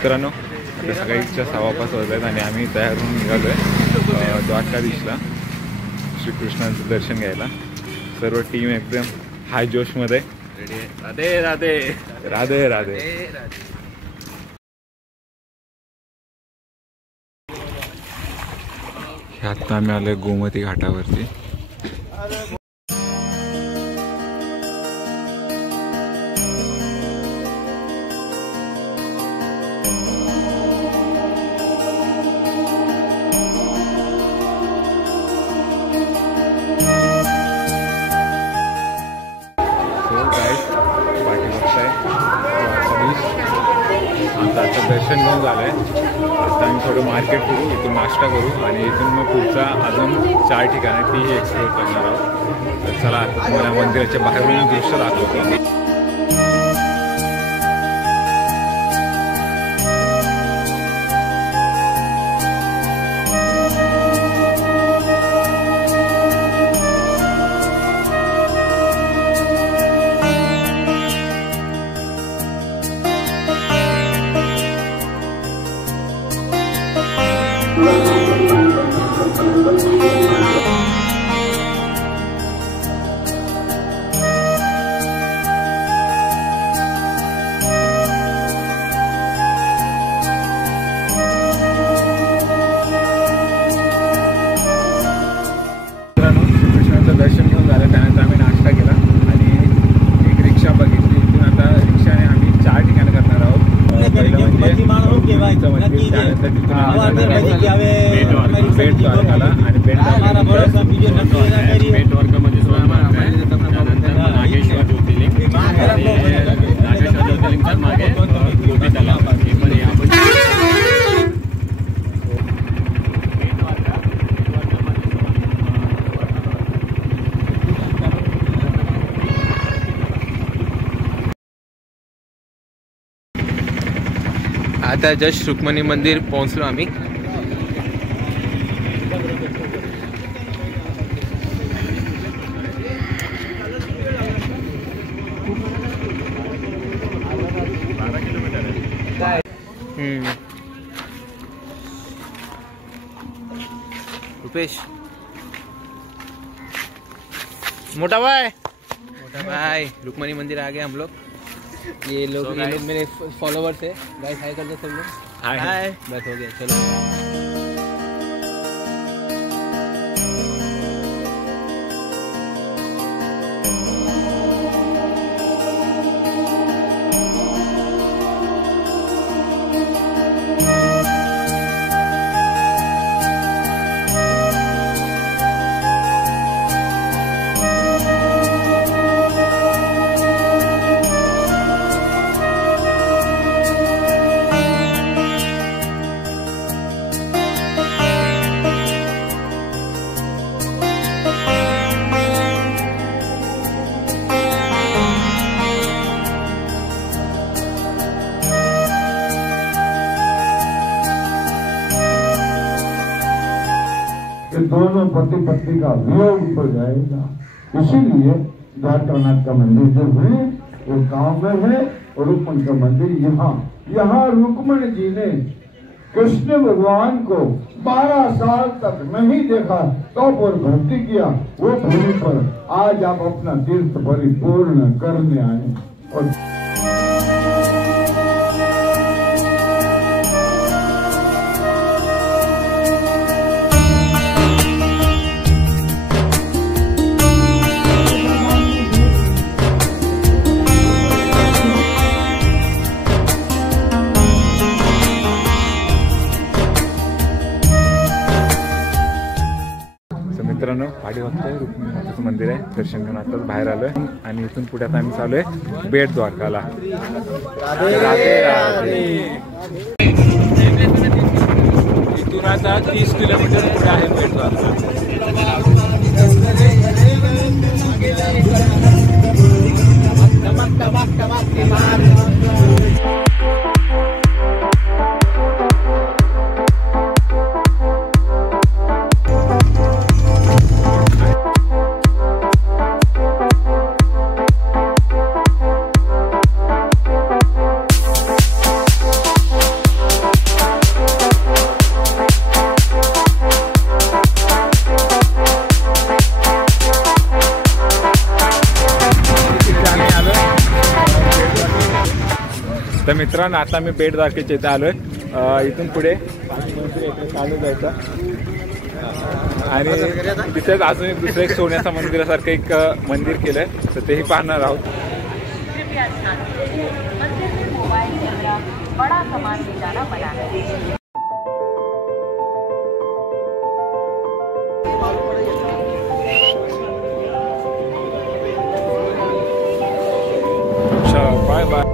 मित्रांनो, आता सकाळीच्या 6:15 वाजत आहेत आणि आम्ही तयार होऊन निघालो आहे द्वारकाधीशला श्रीकृष्णांचं दर्शन घ्यायला. सर्व टीम एकदम हाय जोशमध्ये रेडी आहे. राधे राधे राधे राधे. आता आम्ही आलोय गोमती घाटावरती. आता दर्शन घेऊन झालं आहे. आता आम्ही थोडं मार्केट करू, इथून नाश्ता करू आणि इथून मग पुढचा अजून 4 ठिकाणं तीही एक्सप्लोर करणार आहोत. तर चला आता तुम्हाला मंदिराच्या बाहेरून दृश्य दाखवतो. दर्शन घेऊन झालं त्यानंतर आम्ही नाश्ता केला आणि एक रिक्षा बघितली. इथून आता रिक्षाने आम्ही 4 ठिकाणं करणार आहोत. पहिलं म्हणजे मंदिर, त्यानंतर तिथून बेट द्वारकाला आणि बेट द्वारकामध्ये त्यानंतर नागेश्वर ज्योतिर्लिंग, नागेश्वर ज्योतिर्लिंगच्या मागे गोपी तलाव. आता जस्ट रुक्मिणी मंदिर पोहोचलो आम्ही. रुपेश, मोटा भाई रुक्मिणी मंदिर आ गए हम लोग. ये लोग मेरे फॉलोवर्स है. गाइस हाय कर दो सब लोग. हाय. बस हो गया, चलो. दोनों पति पत्नी का वियोग हो जाएगा. इसीलिए द्वारकानाथ का मंदिर जो है वो गांव में है और रुक्मणी का मंदिर यहाँ रुक्मणी जी ने कृष्ण भगवान को 12 साल तक नहीं देखा तो पर भक्ति किया. वो भूमि पर आज आप अपना तीर्थ परिपूर्ण करने आए. और मित्रांनो, पाठी बघतोय रुक्मिणीचं मंदिर आहे. दर्शन घेऊन आताच बाहेर आलोय आणि इथून पुढे आता आम्ही चालू आहे बेट द्वारकाला. राधे राधे. इथून आता 30 किलोमीटर पुढे आहे बेट द्वारका. तर मित्रांनो आता मी बेट द्वारकेच्या इथे आलोय. इथून पुढे मंदिर इकडे चालू जायचं आणि तिथेच अजून एक दुसरं एक सोन्याच्या मंदिरासारखं एक मंदिर केलंय, तर तेही पाहणार आहोत. बड़ा सामान ले जाना मना है. Bye bye.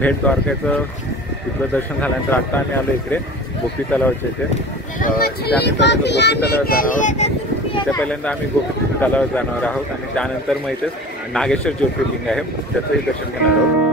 भेट द्वारकेचं तिथलं दर्शन झाल्यानंतर आता आम्ही आलो इकडे गोपी तलावाच्या इथे. इथे आम्ही पहिल्यांदा गोपी तलावात जाणार आहोत. इथे पहिल्यांदा आम्ही गोपी तलावात जाणार आहोत आणि त्यानंतर मग इथेच नागेश्वर ज्योतिर्लिंग आहे त्याचंही दर्शन घेणार आहोत.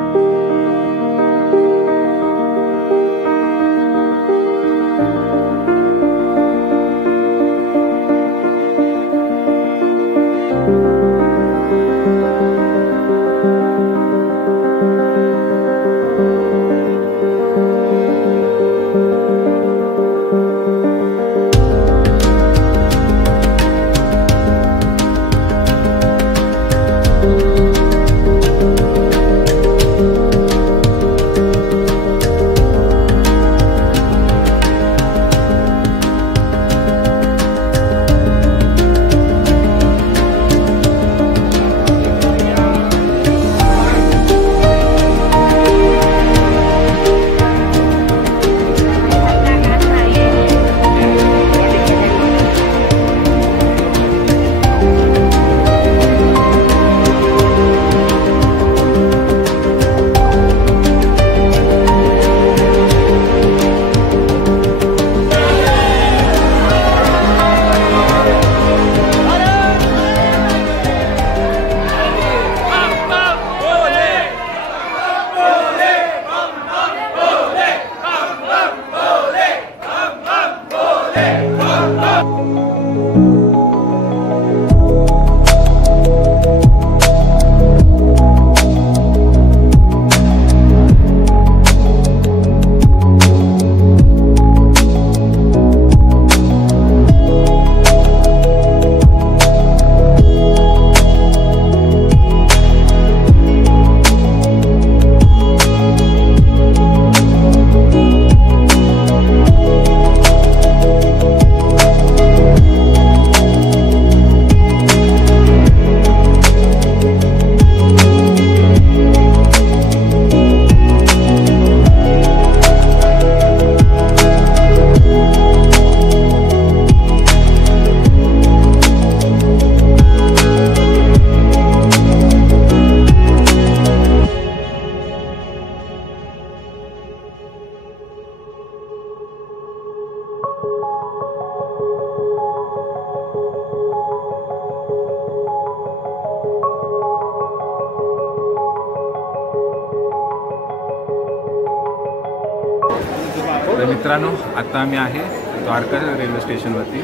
तर मित्रांनो, आता आम्ही आहे द्वारका रेल्वे स्टेशनवरती.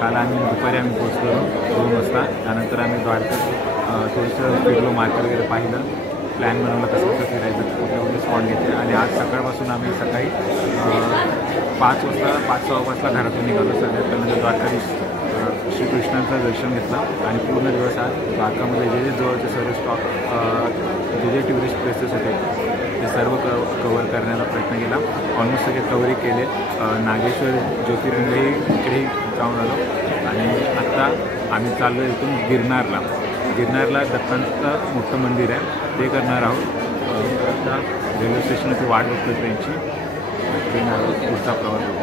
काल दुपारी आम्ही पोहोचलो 2 वाजता. त्यानंतर आम्ही द्वारका थोडंसं फिरलो, मार्केट वगैरे पाहिलं, प्लॅन बनवला कसं फिरायचं, कुठले स्पॉट घेतले. आणि आज सकाळपासून आम्ही सकाळी 5:15 घरातून निघालो. सगळ्यात पहिल्यांदा द्वारकाधीश श्रीकृष्णांचं दर्शन घेतलं आणि पूर्ण दिवस आज द्वारकामध्ये जे जवळचे सर्व स्टॉप जे टुरिस्ट प्लेसेस होते ते सर्व कवर करण्याचा प्रयत्न केला. ऑलमोस्ट सगळे कवरिंग केले. नागेश्वर ज्योतिर्लिंगही इकडेही जाऊन आलो. आणि आत्ता आम्ही चाललो इथून गिरनारला दत्तांचं मोठं मंदिर आहे, ते करणार आहोत. आता रेल्वे स्टेशनवरती वाट बघतो ट्रेनची. ट्रेन आलो, पुढचा प्रवास होतो.